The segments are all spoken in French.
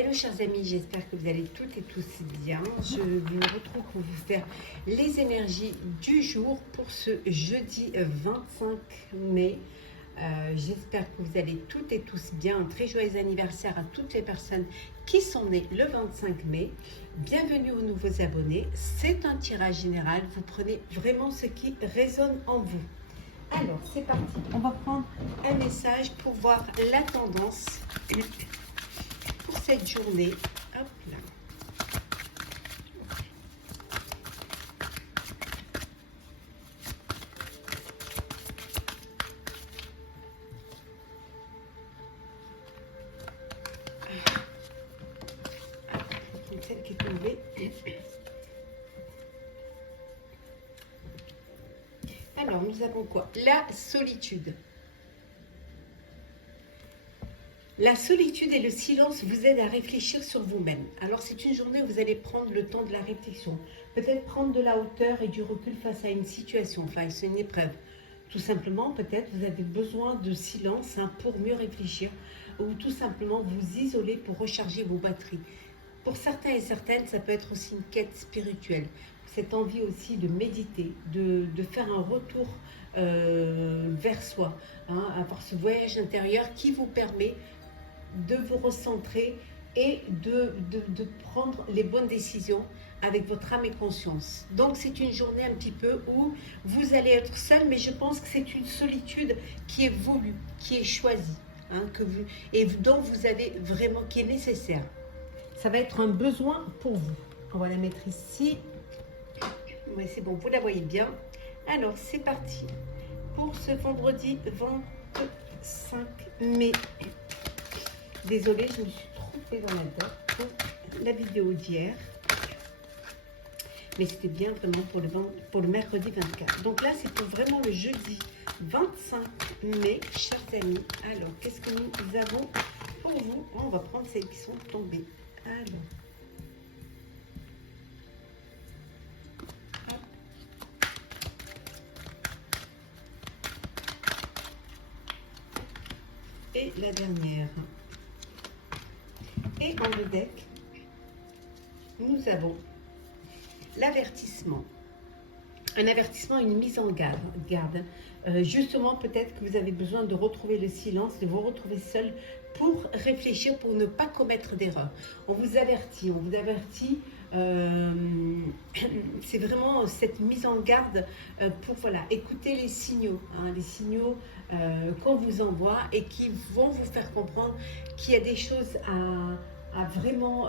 Hello chers amis, j'espère que vous allez toutes et tous bien. Je vous retrouve pour vous faire les énergies du jour pour ce jeudi 25 mai. J'espère que vous allez toutes et tous bien. Un très joyeux anniversaire à toutes les personnes qui sont nées le 25 mai. Bienvenue aux nouveaux abonnés. C'est un tirage général. Vous prenez vraiment ce qui résonne en vous. Alors, c'est parti. On va prendre un message pour voir la tendance pour cette journée. Hop là. Celle qui est tombée. Alors, nous avons quoi? La solitude. La solitude et le silence vous aident à réfléchir sur vous-même. Alors, c'est une journée où vous allez prendre le temps de la réflexion. Peut-être prendre de la hauteur et du recul face à une situation, face à une épreuve. Tout simplement, peut-être, vous avez besoin de silence pour mieux réfléchir ou tout simplement vous isoler pour recharger vos batteries. Pour certains et certaines, ça peut être aussi une quête spirituelle. Cette envie aussi de méditer, de faire un retour vers soi, avoir ce voyage intérieur qui vous permet de vous recentrer et de prendre les bonnes décisions avec votre âme et conscience. Donc c'est une journée un petit peu où vous allez être seul, mais je pense que c'est une solitude qui est voulue, qui est choisie, et dont vous avez vraiment, qui est nécessaire. Ça va être un besoin pour vous. On va la mettre ici. Oui, c'est bon, vous la voyez bien. Alors, c'est parti. Pour ce vendredi 25 mai. Désolée, je me suis trompée dans la date pour la vidéo d'hier. Mais c'était bien vraiment pour le mercredi 24. Donc là, c'est pour vraiment le jeudi 25 mai, chers amis. Alors, qu'est-ce que nous avons pour vous? On va prendre celles qui sont tombées. Alors, hop. Et la dernière. Et dans le deck, nous avons l'avertissement. Un avertissement, une mise en garde. Justement, peut-être que vous avez besoin de retrouver le silence, de vous retrouver seul pour réfléchir, pour ne pas commettre d'erreur. On vous avertit, c'est vraiment cette mise en garde pour écouter les signaux, qu'on vous envoie et qui vont vous faire comprendre qu'il y a des choses à vraiment...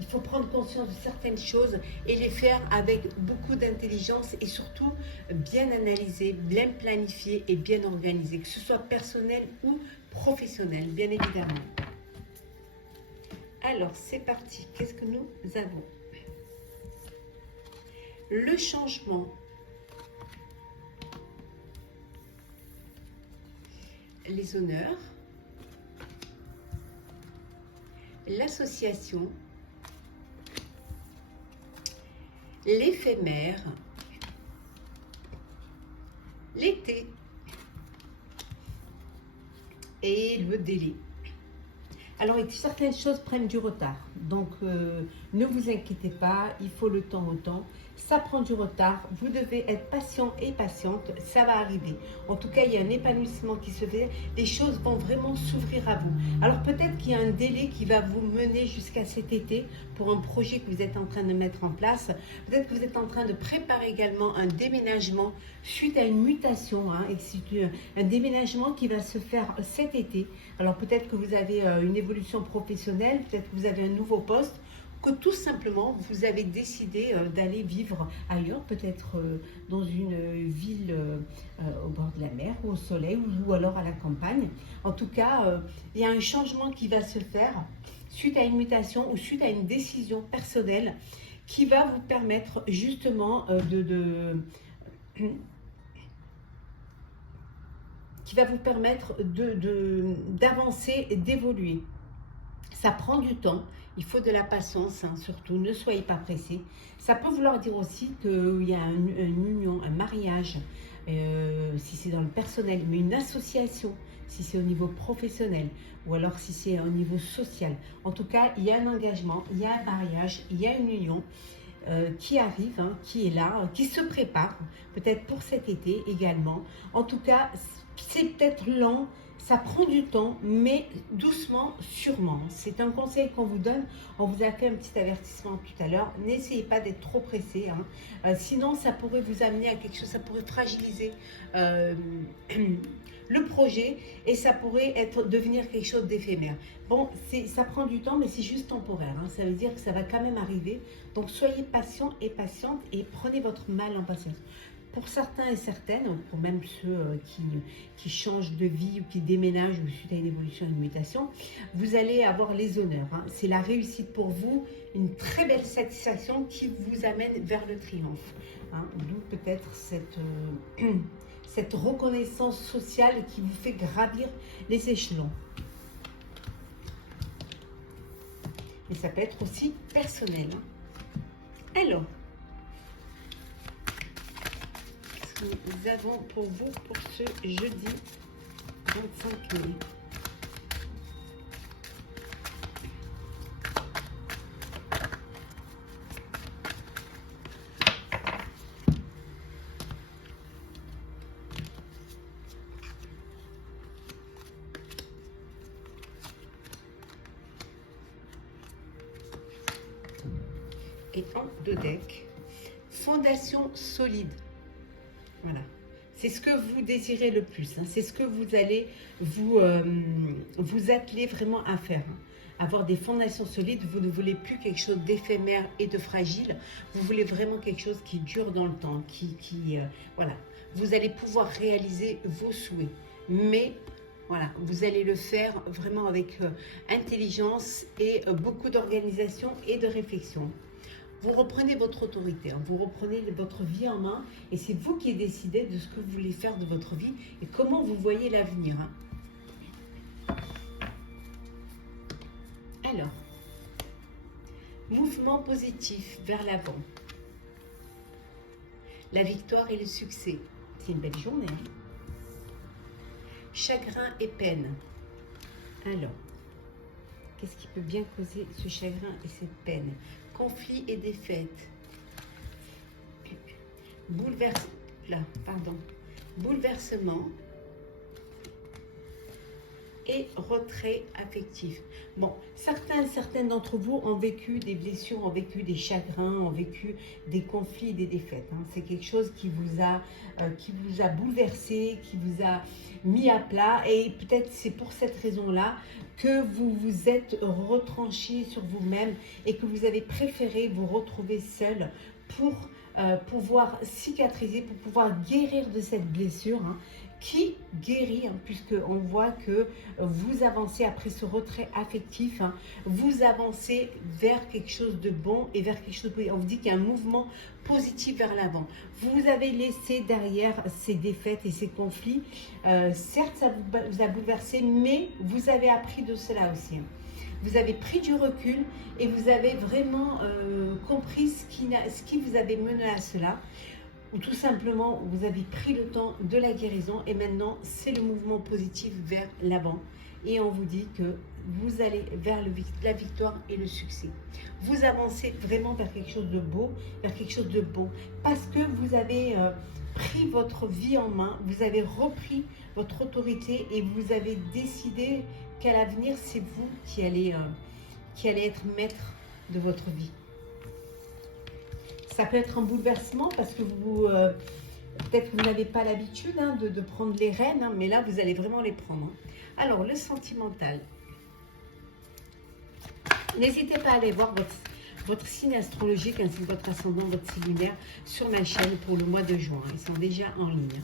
il faut prendre conscience de certaines choses et les faire avec beaucoup d'intelligence et surtout bien analyser, bien planifier et bien organiser, que ce soit personnel ou professionnel, bien évidemment. Alors, c'est parti. Qu'est-ce que nous avons? Le changement. Les honneurs. L'association. L'éphémère, l'été et le délai. Alors, certaines choses prennent du retard, donc ne vous inquiétez pas, il faut le temps au temps. Ça prend du retard, vous devez être patient et patiente, ça va arriver. En tout cas, il y a un épanouissement qui se fait, les choses vont vraiment s'ouvrir à vous. Alors peut-être qu'il y a un délai qui va vous mener jusqu'à cet été pour un projet que vous êtes en train de mettre en place. Peut-être que vous êtes en train de préparer également un déménagement suite à une mutation, et c'est un déménagement qui va se faire cet été. Alors peut-être que vous avez une évolution professionnelle, peut-être que vous avez un nouveau poste, que tout simplement vous avez décidé d'aller vivre ailleurs, peut-être dans une ville au bord de la mer ou au soleil ou alors à la campagne. En tout cas, il y a un changement qui va se faire suite à une mutation ou suite à une décision personnelle qui va vous permettre justement d'avancer et d'évoluer. Ça prend du temps, il faut de la patience, surtout, ne soyez pas pressés. Ça peut vouloir dire aussi qu'il y a une union, un mariage, si c'est dans le personnel, mais une association si c'est au niveau professionnel, ou alors si c'est au niveau social. En tout cas, il y a un engagement, il y a un mariage, il y a une union qui arrive, hein, qui est là, qui se prépare, peut-être pour cet été également. En tout cas, c'est peut-être lent, ça prend du temps, mais doucement, sûrement. C'est un conseil qu'on vous donne. On vous a fait un petit avertissement tout à l'heure. N'essayez pas d'être trop pressé, hein. Sinon, ça pourrait vous amener à quelque chose, ça pourrait fragiliser le projet et ça pourrait devenir quelque chose d'éphémère. Bon, ça prend du temps, mais c'est juste temporaire, hein. Ça veut dire que ça va quand même arriver. Donc, soyez patient et patiente et prenez votre mal en patience. Pour certains et certaines, pour même ceux qui changent de vie ou qui déménagent ou suite à une évolution, une mutation, vous allez avoir les honneurs, hein. C'est la réussite pour vous, une très belle satisfaction qui vous amène vers le triomphe, hein. D'où peut-être cette reconnaissance sociale qui vous fait gravir les échelons. Mais ça peut être aussi personnel, hein. Alors, nous avons pour vous pour ce jeudi 25 mai. Et en deux decks, fondation solide. Voilà, c'est ce que vous désirez le plus, hein. C'est ce que vous allez vous atteler vraiment à faire, hein. Avoir des fondations solides, vous ne voulez plus quelque chose d'éphémère et de fragile, vous voulez vraiment quelque chose qui dure dans le temps, voilà, vous allez pouvoir réaliser vos souhaits, mais voilà, vous allez le faire vraiment avec intelligence et beaucoup d'organisation et de réflexion. Vous reprenez votre autorité, hein, vous reprenez votre vie en main et c'est vous qui décidez de ce que vous voulez faire de votre vie et comment vous voyez l'avenir, hein. Alors, mouvement positif vers l'avant. La victoire et le succès. C'est une belle journée, hein. Chagrin et peine. Alors, qu'est-ce qui peut bien causer ce chagrin et cette peine? Conflit et défaite. Bouleversement et retrait affectif. Bon, certaines d'entre vous ont vécu des blessures, ont vécu des chagrins, ont vécu des conflits et des défaites, hein. C'est quelque chose qui vous a bouleversé, qui vous a mis à plat et peut-être c'est pour cette raison-là que vous vous êtes retranché sur vous-même et que vous avez préféré vous retrouver seul pour pouvoir cicatriser, pour pouvoir guérir de cette blessure, hein, qui guérit, hein, puisqu'on voit que vous avancez après ce retrait affectif, hein, vous avancez vers quelque chose de bon et vers quelque chose de positif. On vous dit qu'il y a un mouvement positif vers l'avant. Vous avez laissé derrière ces défaites et ces conflits. Certes, ça vous a bouleversé, mais vous avez appris de cela aussi, hein. Vous avez pris du recul et vous avez vraiment compris ce qui vous avait mené à cela. Ou tout simplement, vous avez pris le temps de la guérison et maintenant, c'est le mouvement positif vers l'avant. Et on vous dit que vous allez vers la victoire et le succès. Vous avancez vraiment vers quelque chose de beau, vers quelque chose de bon. Parce que vous avez pris votre vie en main, vous avez repris votre autorité et vous avez décidé qu'à l'avenir, c'est vous qui allez être maître de votre vie. Ça peut être un bouleversement parce que peut-être que vous n'avez pas l'habitude, hein, de prendre les rênes, hein, mais là, vous allez vraiment les prendre, hein. Alors, le sentimental. N'hésitez pas à aller voir votre signe astrologique ainsi que votre ascendant, votre signe lunaire sur ma chaîne pour le mois de juin. Ils sont déjà en ligne.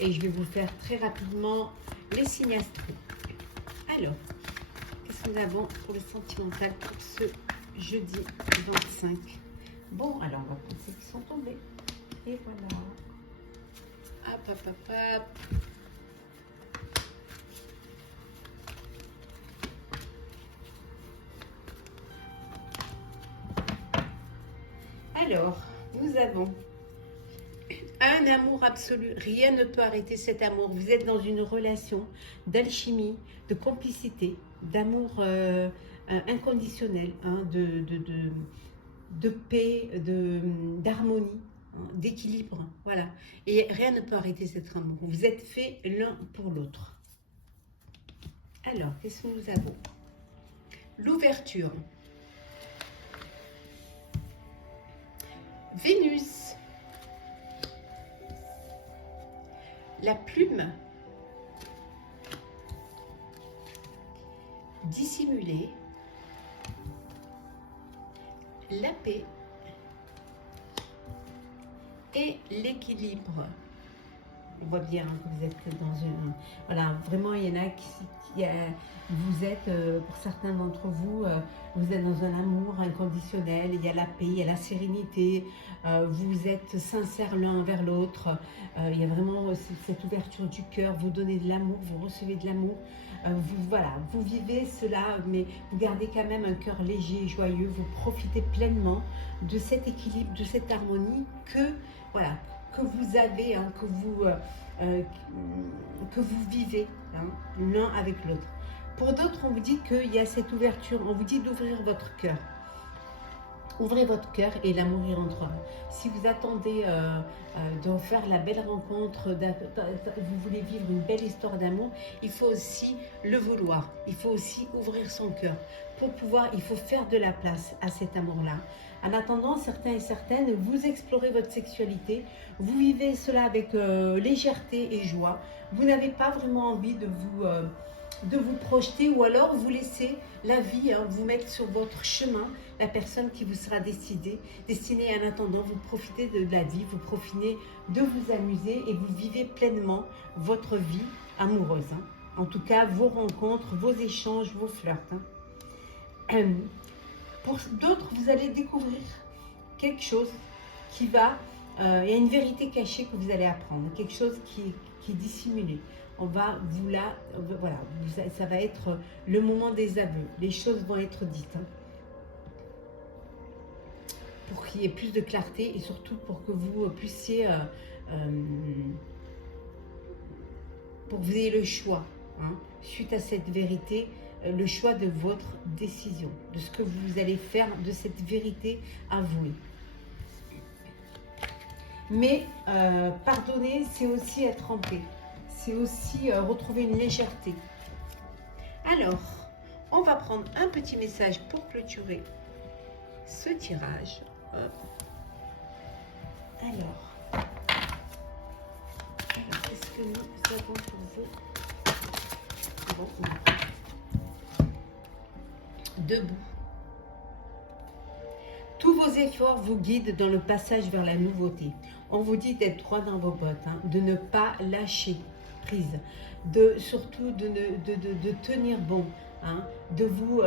Et je vais vous faire très rapidement les signes astro. Alors, qu'est-ce que nous avons pour le sentimental pour ce jeudi 25? Bon, alors on va prendre ceux qui sont tombés. Et voilà. Hop, hop, hop, hop. Alors, nous avons Un amour absolu, rien ne peut arrêter cet amour. Vous êtes dans une relation d'alchimie, de complicité, d'amour inconditionnel, hein, de paix, d'harmonie, hein, d'équilibre. Voilà. Et rien ne peut arrêter cet amour. Vous êtes faits l'un pour l'autre. Alors, qu'est-ce que nous avons? L'ouverture. Vénus. La plume. Dissimulée. La paix. Et l'équilibre. On voit bien que vous êtes dans une... Voilà, vraiment, il y en a vous êtes, pour certains d'entre vous, vous êtes dans un amour inconditionnel, il y a la paix, il y a la sérénité, vous êtes sincères l'un envers l'autre, il y a vraiment cette ouverture du cœur, vous donnez de l'amour, vous recevez de l'amour, voilà, vous vivez cela, mais vous gardez quand même un cœur léger et joyeux, vous profitez pleinement de cet équilibre, de cette harmonie que, voilà, que vous avez, hein, que vous vivez, hein, l'un avec l'autre. Pour d'autres, on vous dit qu'il y a cette ouverture, on vous dit d'ouvrir votre cœur. Ouvrez votre cœur et l'amour y rentrera. Si vous attendez de faire la belle rencontre, vous voulez vivre une belle histoire d'amour, il faut aussi le vouloir. Il faut aussi ouvrir son cœur. Pour pouvoir, il faut faire de la place à cet amour-là. En attendant, certains et certaines, vous explorez votre sexualité, vous vivez cela avec légèreté et joie. Vous n'avez pas vraiment envie de vous projeter, ou alors vous laissez la vie vous mettre sur votre chemin, la personne qui vous sera destinée. En attendant, vous profitez de la vie, vous profitez de vous amuser et vous vivez pleinement votre vie amoureuse. Hein. En tout cas, vos rencontres, vos échanges, vos flirts. Hein. Pour d'autres, vous allez découvrir quelque chose qui va... il y a une vérité cachée que vous allez apprendre, quelque chose qui est dissimulé. On va vous la... Voilà, ça va être le moment des aveux. Les choses vont être dites. Hein, pour qu'il y ait plus de clarté et surtout pour que vous puissiez... pour que vous ayez le choix, hein, suite à cette vérité, le choix de votre décision, de ce que vous allez faire de cette vérité avouée. Mais pardonner, c'est aussi être en paix. C'est aussi retrouver une légèreté. Alors, on va prendre un petit message pour clôturer ce tirage. Hop. Alors, qu'est-ce que nous avons pour vous? Bon, debout. Tous vos efforts vous guident dans le passage vers la nouveauté. On vous dit d'être droit dans vos bottes, hein, de ne pas lâcher prise, surtout de tenir bon, hein, de vous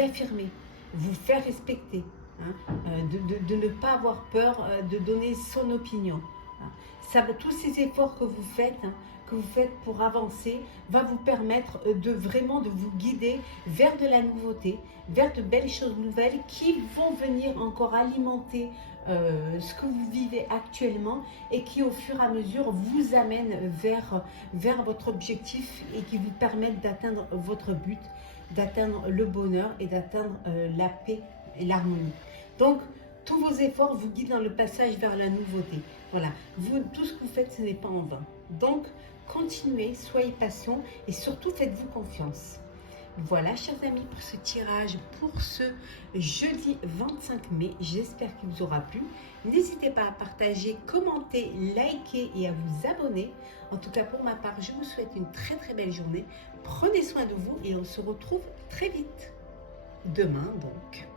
affirmer, vous faire respecter, hein, de ne pas avoir peur de donner son opinion. Hein. Tous ces efforts que vous faites, hein, pour avancer, va vous permettre de vraiment de vous guider vers de la nouveauté, vers de belles choses nouvelles qui vont venir encore alimenter ce que vous vivez actuellement et qui au fur et à mesure vous amènent vers votre objectif et qui vous permettent d'atteindre votre but, d'atteindre le bonheur et d'atteindre la paix et l'harmonie. Donc, tous vos efforts vous guident dans le passage vers la nouveauté. Voilà, tout ce que vous faites, ce n'est pas en vain. Donc, continuez, soyez patient et surtout faites-vous confiance. Voilà, chers amis, pour ce tirage, pour ce jeudi 25 mai. J'espère qu'il vous aura plu. N'hésitez pas à partager, commenter, liker et à vous abonner. En tout cas, pour ma part, je vous souhaite une très très belle journée. Prenez soin de vous et on se retrouve très vite. Demain, donc.